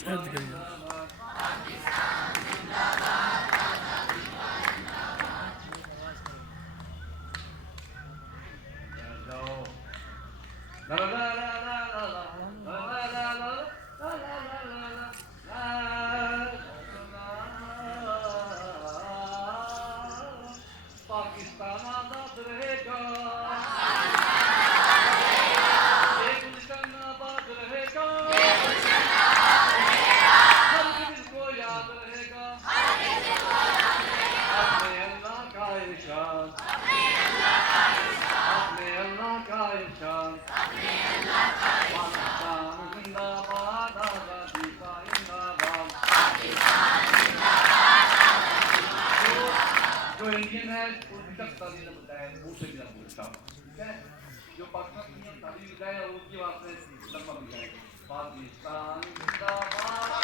Search करिए। पाकिस्तान आजाद रहेगा, ये गुलशन आबाद रहेगा, हर दिल को याद रहेगा, अपने अल्लाह का इरशाद, अपने अल्लाह का इरशाद, पाकिस्तान जिंदाबाद, आजादी का जिंदाबाद। जो इंडियन है उसकी तक तालीम बताया, उसे भी आप बोलता हूँ, ठीक है? जो पाकिस्तान की तालीम बताया उसकी बात में लंबा हो जाएगा। पाकिस्तान जिंदाबाद।